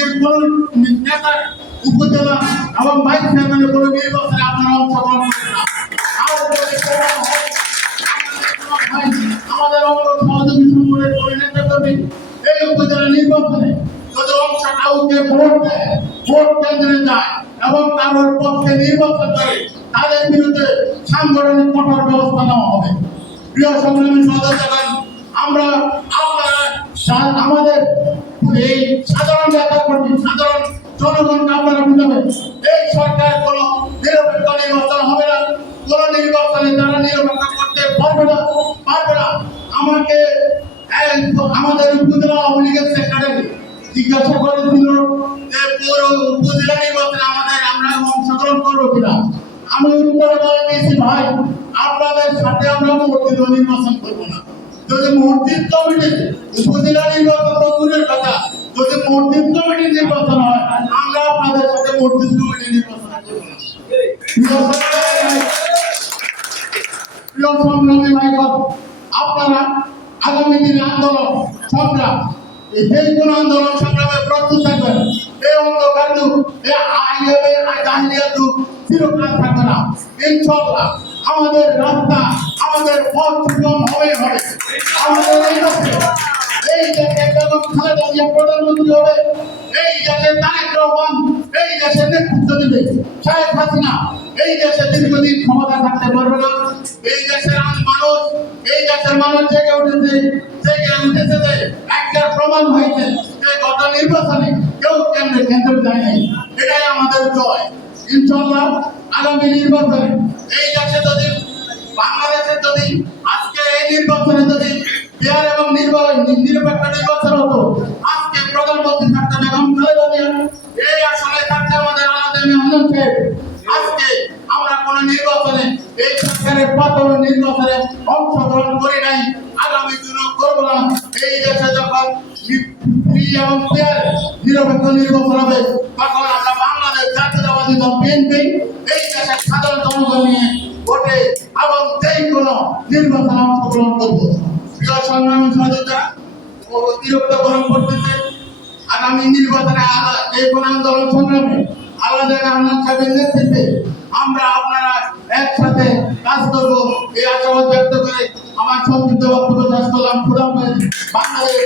আজকের কোন নেতা উপজেলা এবং ভাইস চেয়ারম্যানের কোনো নির্বাচনে আপনারা অংশগ্রহণ করবেন না। আমাদের অঙ্গ সহযোগী সংগঠনের কোনো নেতা কর্মী এই উপজেলা নির্বাচনে যদি অংশ কাউকে ভোট দেয়, ভোট কেন্দ্রে যায় এবং কারোর পক্ষে নির্বাচন করে, তাদের বিরুদ্ধে সাংগঠনিক কঠোর ব্যবস্থা নেওয়া হবে। প্রিয় সংগ্রামী সদস্যগণ, আমরা আমাদের এই সাধারণ নেতা কর্মী, সাধারণ জনগণকে আপনারা বুঝাবেন এই সরকার কোনো নিরপেক্ষ নির্বাচন হবে না, কোন নির্বাচনে তারা নিরপেক্ষ করতে পারবে না। আমাকে আমাদের উপজেলা আওয়ামী লীগের সেক্রেটারি জিজ্ঞাসা করেছিল যে পুরো উপজেলা নির্বাচনে আমরা অংশগ্রহণ করবো কিনা। আমি উত্তরে বলে দিয়েছি, ভাই আপনাদের সাথে আমরা মসজিদ নির্বাচন করবো না। যদি মসজিদ কমিটি উপজেলা নির্বাচন তো দূরের কথা, যদি মসজিদ কমিটি নির্বাচন হয় আমরা আপনাদের সাথে মসজিদ কমিটি নির্বাচন করবো না। প্রিয় সংগ্রামী ভাইগণ, আপনারা আগামী দিনে আন্দোলন সংগ্রাম যে কোনো আন্দোলন সংগ্রামে প্রস্তুত থাকবেন। এই অন্ধকার যুগ, জাহিলিয়া যুগ চিরকাল থাকবে না। ইনশাআল্লাহ আমাদের রাস্তা, আমাদের পথ সুগম হবে। আমাদের এই দেশে বেগম খালেদা জিয়া প্রধানমন্ত্রী হবে, এই দেশে তারেক রহমান এই দেশে নেতৃত্ব দেবে, শেখ হাসিনা এই দেশে দীর্ঘদিন ক্ষমতা থাকতে পারবে না। এই দেশের মানুষ জেগে উঠেছে যে একটা প্রমাণ হয়েছে যে গত নির্বাচনে কেউ কেন্দ্রে যায় নাই। এটাই আমাদের জয়। ইনশাআল্লাহ আগামী নির্বাচনে এই দেশে যদি বাংলাদেশের যদি আজকে এই নির্বাচনে যদি ফেয়ার এবং নিরপেক্ষ নির্বাচন হতো, আজকে প্রধানমন্ত্রী থাকতে বেগম খালেদা জিয়া, এই আসলে থাকতে আমাদের আলাদা মেহমান সাহেব। আজকে আমরা কোন নির্বাচনে এই সরকারের পাতল নির্বাচনে অংশগ্রহণ করি নাই, আগামী দিনও করবো না। এই দেশে যখন ফ্রি এবং ফেয়ার নিরপেক্ষ নির্বাচন হবে, তখন আমরা বাংলাদেশ জাতীয়তাবাদী দল বিএনপি এই দেশের সাধারণ জনগণ নিয়ে ভোটে এবং যেই কোনো নির্বাচনে অংশগ্রহণ করবো। প্রিয় সংগ্রামী সদস্যরা, অতিরিক্ত গরম করতেছে। আগামী নির্বাচনে যে কোনো আন্দোলন সংগ্রামে আলাদা আহ্বান সাহেবের নেতৃত্বে আমরা আপনারা একসাথে কাজ করবো, এই আশাবাদ ব্যক্ত করে আমার সংক্ষিপ্ত বক্তব্য শেষ করলাম। বাংলাদেশ